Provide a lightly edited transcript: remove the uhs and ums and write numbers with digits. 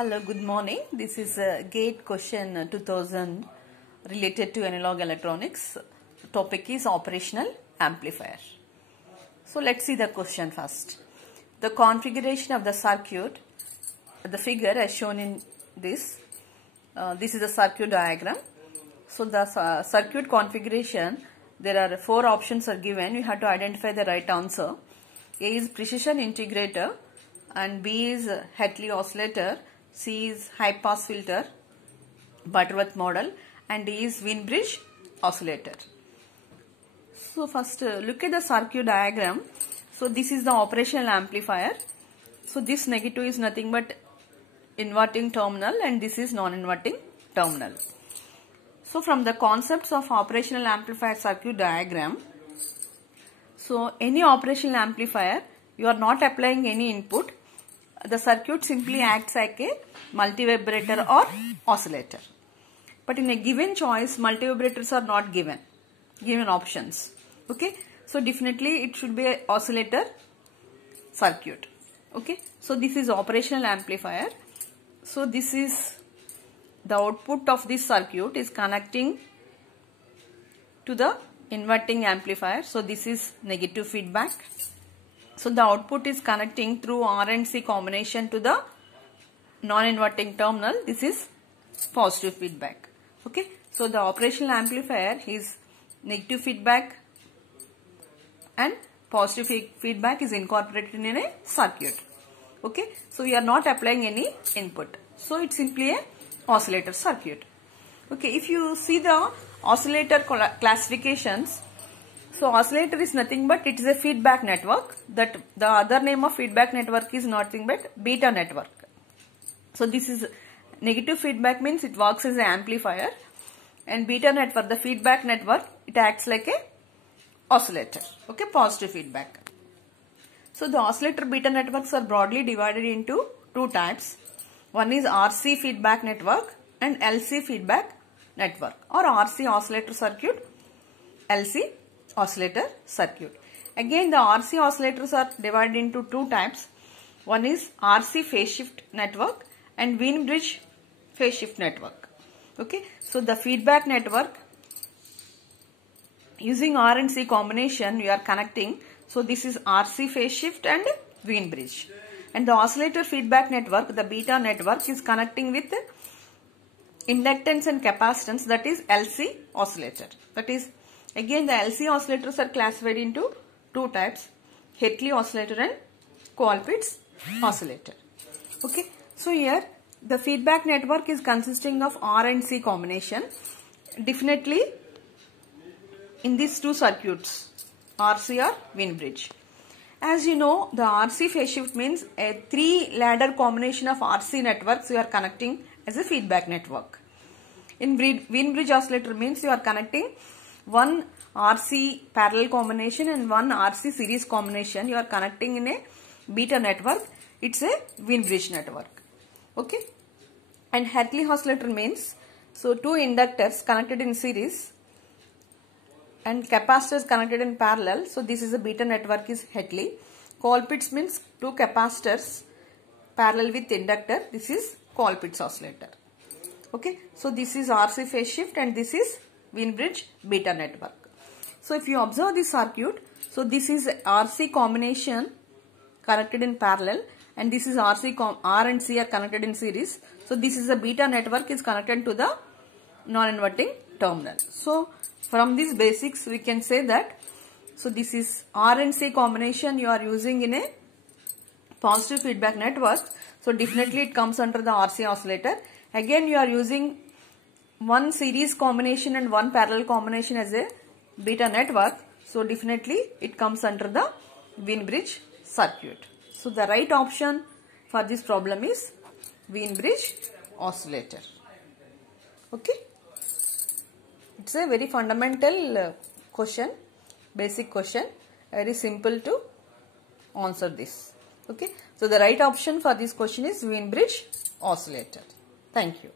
Hello, good morning. This is a GATE question 2000 related to analog electronics. Topic is operational amplifier. So let's see the question first. The configuration of the circuit, the figure as shown in this. This is the circuit diagram. So the circuit configuration, there are 4 options are given. You have to identify the right answer. A is precision integrator, and B is Hartley oscillator, C is high pass filter, Butterworth model, and D is Wien bridge oscillator. So first look at the circuit diagram. So this is the operational amplifier. So this negative is nothing but inverting terminal and this is non-inverting terminal. So from the concepts of operational amplifier circuit diagram, so any operational amplifier, you are not applying any input. The circuit simply acts like a multivibrator or oscillator. But in a given choice, multivibrators are not given options. Okay, so definitely it should be an oscillator circuit. Okay, so this is operational amplifier. So this is the output of this circuit is connecting to the inverting amplifier. So this is negative feedback. So the output is connecting through R and C combination to the non-inverting terminal. This is positive feedback. Okay. So the operational amplifier is negative feedback and positive feedback is incorporated in a circuit. Okay. So we are not applying any input. So it's simply a oscillator circuit. Okay. If you see the oscillator classifications, so oscillator is nothing but it is a feedback network. That the other name of feedback network is nothing but beta network. So this is negative feedback means it works as an amplifier, and beta network, the feedback network, it acts like a oscillator. Okay, positive feedback. So the oscillator beta networks are broadly divided into 2 types. One is RC feedback network and LC feedback network, or RC oscillator circuit, LC oscillator circuit. Again, the RC oscillators are divided into 2 types. One is RC phase shift network and Wien bridge phase shift network. Okay, so the feedback network using R and C combination you are connecting. So this is RC phase shift and Wien bridge. And the oscillator feedback network, the beta network, is connecting with inductance and capacitance, that is LC oscillator. That is, again the LC oscillators are classified into 2 types, Hartley oscillator and Colpitts oscillator. Okay, so here the feedback network is consisting of R and C combination. Definitely in these 2 circuits, RC or Wien bridge. As you know, the RC phase shift means a 3 ladder combination of RC networks you are connecting as a feedback network. In Wien bridge oscillator means you are connecting one RC parallel combination and one RC series combination you are connecting in a beta network. It's a Wien bridge network. Okay. And Hartley oscillator means, so 2 inductors connected in series and capacitors connected in parallel. So this is a beta network is Hartley. Colpitts means 2 capacitors parallel with inductor. This is Colpitts oscillator. Okay. So this is RC phase shift and this is Wien bridge beta network. So if you observe this circuit, so this is RC combination connected in parallel and this is R and C are connected in series. So this is a beta network is connected to the non-inverting terminal. So from these basics we can say that, so this is R and C combination you are using in a positive feedback network. So definitely it comes under the RC oscillator. Again you are using one series combination and one parallel combination as a beta network. So definitely it comes under the Wien bridge circuit. So the right option for this problem is Wien bridge oscillator. Okay. It's a very fundamental question, basic question, very simple to answer this. Okay. So the right option for this question is Wien bridge oscillator. Thank you.